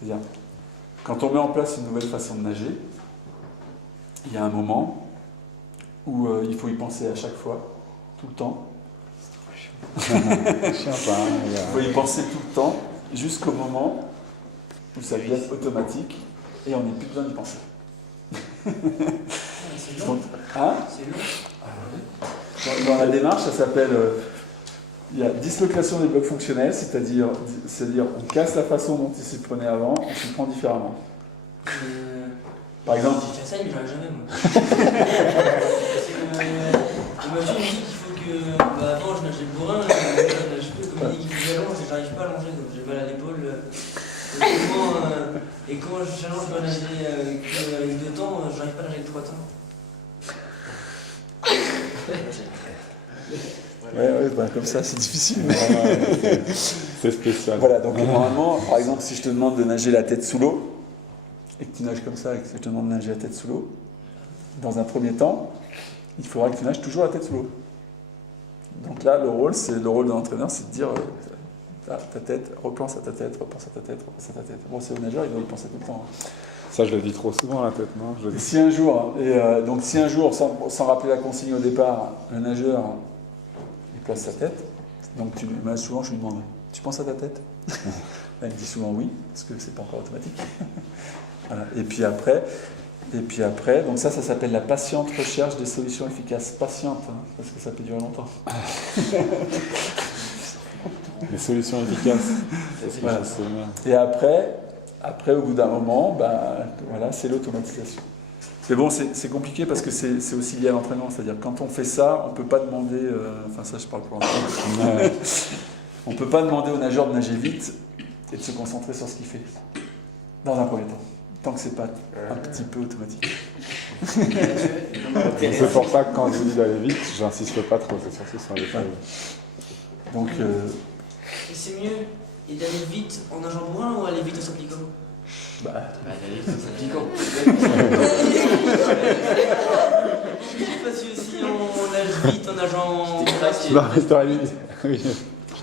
C'est-à-dire, quand on met en place une nouvelle façon de nager, il y a un moment où il faut y penser à chaque fois, tout le temps. Il faut y penser tout le temps, jusqu'au moment où ça devient automatique et on n'est plus besoin d'y penser. C'est long. Hein? C'est long. Dans la démarche, ça s'appelle il y a dislocation des blocs fonctionnels, c'est-à-dire on casse la façon dont il s'y prenait avant, on s'y prend différemment. Par exemple. Je fais ça, mais j'arrive jamais, moi. Imagine, on dit qu'il faut que. Avant, je nageais bourrin, je nage plus, comme il dit qu'il faut que j'allonge, et j'arrive pas à allonger, donc j'ai mal à l'épaule. Et quand j'allonge, je dois nager avec 2 temps, j'arrive pas à nager avec 3 temps. Ouais, bah, comme ça, c'est difficile. Mais... c'est spécial. Voilà, donc normalement, par exemple, si je te demande de nager la tête sous l'eau, et que tu nages comme ça, et que je te demande de nager la tête sous l'eau, dans un premier temps, il faudra que tu nages toujours la tête sous l'eau. Donc là, le rôle de l'entraîneur, c'est de dire ta tête, repense à ta tête, repense à ta tête, repense à ta tête. Bon, c'est au nageur, il doit y penser tout le temps. Ça, je le dis trop souvent, la tête, non? Et si un jour, sans rappeler la consigne au départ, le nageur, il place sa tête, donc souvent je lui demande, tu penses à ta tête? Là, il me dit souvent oui, parce que c'est pas encore automatique. Voilà. Et puis après, donc ça s'appelle la patiente recherche des solutions efficaces. Patiente, hein, parce que ça peut durer longtemps. Les solutions efficaces. Voilà. Et après, au bout d'un moment, voilà, c'est l'automatisation. Mais bon, c'est compliqué parce que c'est aussi lié à l'entraînement. C'est-à-dire quand on fait ça, on ne peut pas demander... enfin ça, je parle pour l'entraînement. On ne peut pas demander au nageur de nager vite et de se concentrer sur ce qu'il fait. Dans un premier temps. Tant que c'est pas un petit peu automatique. C'est pour ça que quand je dis d'aller vite, j'insiste pas trop, c'est surtout sur les détail. Donc... Et c'est mieux d'aller vite en nageant bourrin ou aller vite en s'appliquant? D'aller vite en s'appliquant. Parce que si on nage vite en nageant... Non, mais t'aurais dit... Oui.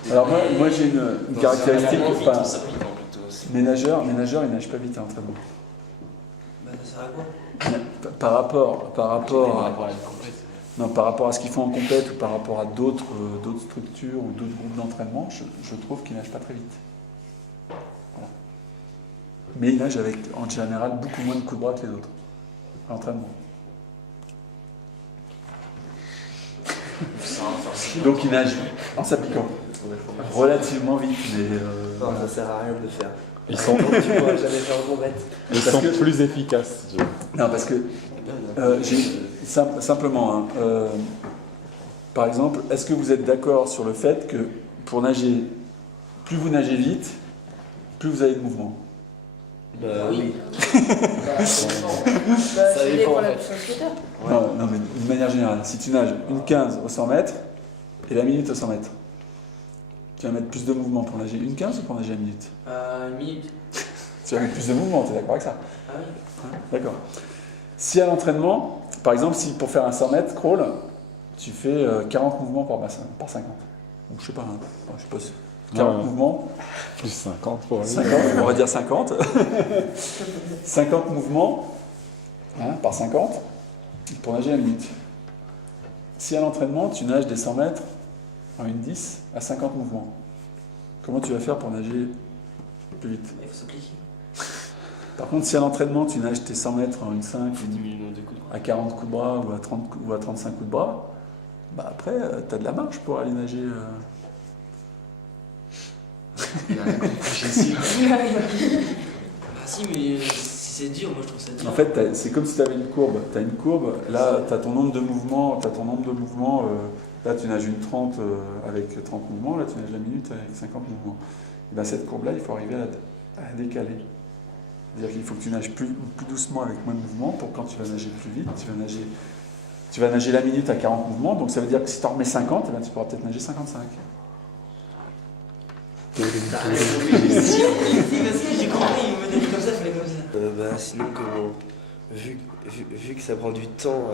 Alors moi j'ai une caractéristique... Vite en s'appliquant plutôt. Mes nageurs, ils nagent pas vite à l'entraînement. Ça sert à quoi? Par rapport à une complète. Non, par rapport à ce qu'ils font en compète ou par rapport à d'autres structures ou d'autres groupes d'entraînement, je trouve qu'ils nagent pas très vite. Voilà. Mais ils nagent avec, en général, beaucoup moins de coups de bras que les autres, à l'entraînement. Donc ils nagent en s'appliquant relativement vite, mais... Non, ça sert à rien de le faire. Ils sont, Tu pourras jamais faire en compète. ils sont plus efficaces. Non, parce que simplement, hein, par exemple, est-ce que vous êtes d'accord sur le fait que pour nager, plus vous nagez vite, plus vous avez de mouvement? Oui. Ça dépend, dépend la en fait. puissance moteur. Non, mais d'une manière générale, si tu nages une 15 au 100 mètres et la minute au 100 mètres, tu vas mettre plus de mouvement pour nager une 15 ou pour nager la minute? Une minute. Tu vas mettre plus de mouvement, tu es d'accord avec ça? Ah oui. Hein, d'accord. Si à l'entraînement, par exemple, si pour faire un 100 mètres crawl, tu fais 40 mouvements par 50. Donc je sais pas, hein, je sais pas si 40 mouvements. Plus 50 pour lui. 50, on va dire 50. 50 mouvements par 50 pour nager la minute. Si à l'entraînement, tu nages des 100 mètres en une 10 à 50 mouvements, comment tu vas faire pour nager plus vite? Il faut s'appliquer. Par contre, si à l'entraînement, tu nages tes 100 mètres en une 5 Il faut diminuer le nombre de coups de bras. à 40 coups de bras ou à 30 ou à 35 coups de bras, après, tu as de la marge pour aller nager. Ah si, mais si c'est dur, moi je trouve ça dur. En fait, c'est comme si tu avais une courbe. Tu as une courbe, là, tu as ton nombre de mouvements. Là, tu nages une 30 avec 30 mouvements, là, tu nages la minute avec 50 mouvements. Et bien, cette courbe-là, il faut arriver à la décaler. C'est-à-dire qu'il faut que tu nages plus doucement avec moins de mouvements pour quand tu vas nager plus vite, tu vas nager la minute à 40 mouvements, donc ça veut dire que si tu en remets 50, eh bien, tu pourras peut-être nager 55. J'ai compris, il me dit comme ça, il fallait comme ça. Sinon, vu que ça prend du temps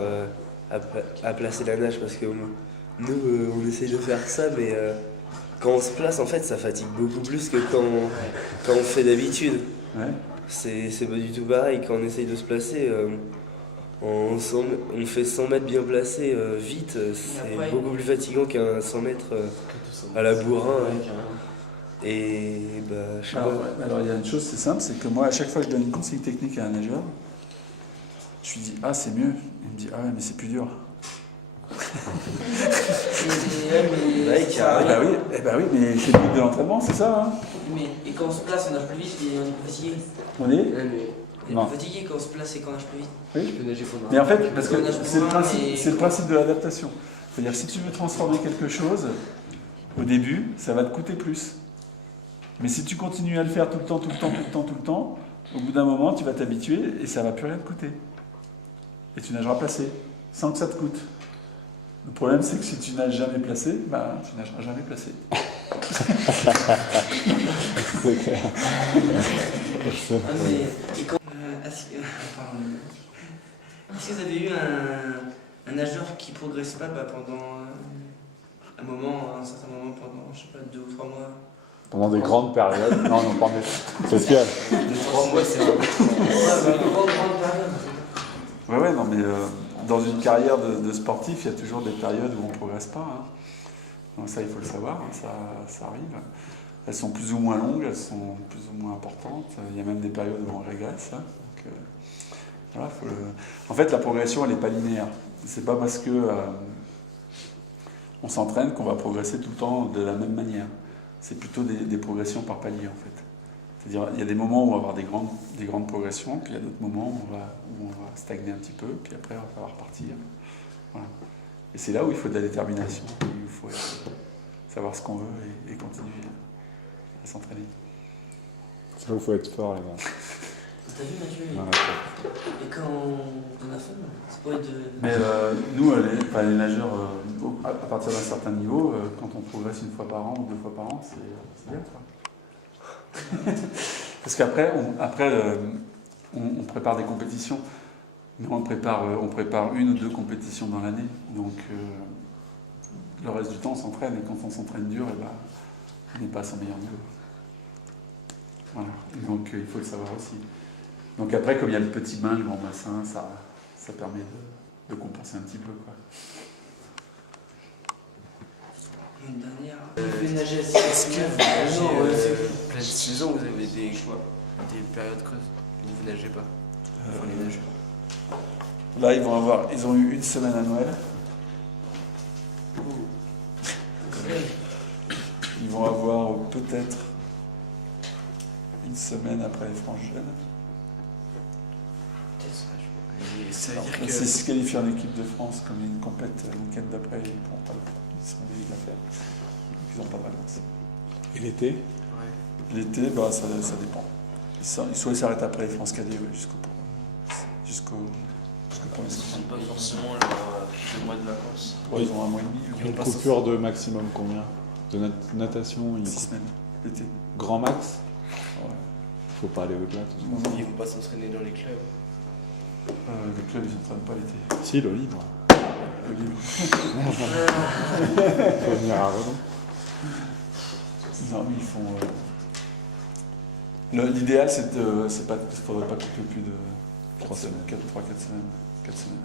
à placer la nage, parce que nous, on essaye de faire ça, mais quand on se place, en fait, ça fatigue beaucoup plus que quand on fait d'habitude. Ouais. C'est pas du tout pareil. Quand on essaye de se placer, on fait 100 mètres bien placé vite. C'est après- beaucoup plus fatigant qu'un 100 mètres à la bourrin. Ouais, hein. carrément. Et bah, je sais Alors, pas. ouais, alors, il y a une chose, c'est simple, c'est que moi, à chaque fois que je donne une consigne technique à un nageur, je lui dis « Ah, c'est mieux ». Il me dit « Ah ouais, mais c'est plus dur ». Mais ça Eh arrive. bah oui, mais c'est le but de l'entraînement, c'est ça. Hein. Mais, et quand on se place, on nage plus vite et on est plus fatigué. On est. Ouais, mais On est Non. plus fatigué quand on se place et qu'on nage plus vite. tu peux nager fondre. Mais en fait, parce que On nage c'est le pour un, principe, mais- c'est le principe de l'adaptation. C'est-à-dire, si tu veux transformer quelque chose, au début, ça va te coûter plus. Mais si tu continues à le faire tout le temps, au bout d'un moment, tu vas t'habituer et ça va plus rien te coûter. Et tu nageras placé, sans que ça te coûte. Le problème, c'est que si tu nages jamais placé, bah, tu nageras jamais placé. C'est clair. Ah, mais, et quand, pardon. Est-ce que vous avez eu un nageur qui progresse pas pendant un moment, un certain moment, pendant, je sais pas, 2 ou 3 mois? Pendant des grandes périodes. Non, non, pas en social. 3 mois, c'est un peu trop. Ouais, une grande période. Ouais, non, mais dans une carrière de sportif, il y a toujours des périodes où on ne progresse pas. Hein. Donc ça, il faut le savoir, hein, ça arrive. Elles sont plus ou moins longues, elles sont plus ou moins importantes. Il y a même des périodes où on régresse. Hein. Donc, voilà, En fait, la progression, elle n'est pas linéaire. C'est pas parce que on s'entraîne qu'on va progresser tout le temps de la même manière. C'est plutôt des progressions par palier, en fait. C'est-à-dire, il y a des moments où on va avoir des grandes progressions, puis il y a d'autres moments où on va stagner un petit peu, puis après, on va falloir repartir. Voilà. Et c'est là où il faut de la détermination, où il faut savoir ce qu'on veut et continuer à s'entraîner. C'est là où il faut être fort, les gars. T'as vu, Mathieu? Non, ouais. Et quand on a faim, c'est pas de. Mais nous, les nageurs, à partir d'un certain niveau, quand on progresse 1 fois par an ou 2 fois par an, c'est bien, quoi. Parce qu'après, on prépare des compétitions, mais on prépare 1 ou 2 compétitions dans l'année. Donc, le reste du temps, on s'entraîne, et quand on s'entraîne dur, eh ben, on n'est pas à son meilleur niveau. Voilà. Donc, il faut le savoir aussi. Donc après, comme il y a le petit bain, le grand bassin, ça permet de compenser un petit peu, quoi. Une dernière. Vous pouvez nager assez Est-ce que vous nagez Non, ouais, pleine saison, vous avez des périodes creuses où vous nagez pas? Enfin, les nageurs. Là, ils ont eu 1 semaine à Noël. Ils vont avoir peut-être 1 semaine après les franges jeunes. Et ça veut dire que. C'est se qualifier en équipe de France comme une compète le week-end d'après, ils pourront pas le faire. Ils seront obligés de la faire. Ils n'ont pas de vacances. Et l'été? Ouais. L'été, bah, ça dépend. Soit ils s'arrêtent après les France Cadets, ouais, jusqu'au premier Ils septembre. n'ont pas forcément le mois de vacances. Ouais, ils ont 1 mois et demi, Ils ont une coupure de maximum combien? De natation, 6 semaines l'été. grand max? Ouais. Faut pas aller au-delà, tout ça. Ils vont pas s'entraîner dans les clubs. Le club, ils n'entraînent pas l'été. Si, le libre. Le libre. Faut venir à Redon. Non, mais ils font. L'idéal, c'est pas, il ne faudrait pas couper plus de 3 semaines. 3-4 semaines. 4 semaines.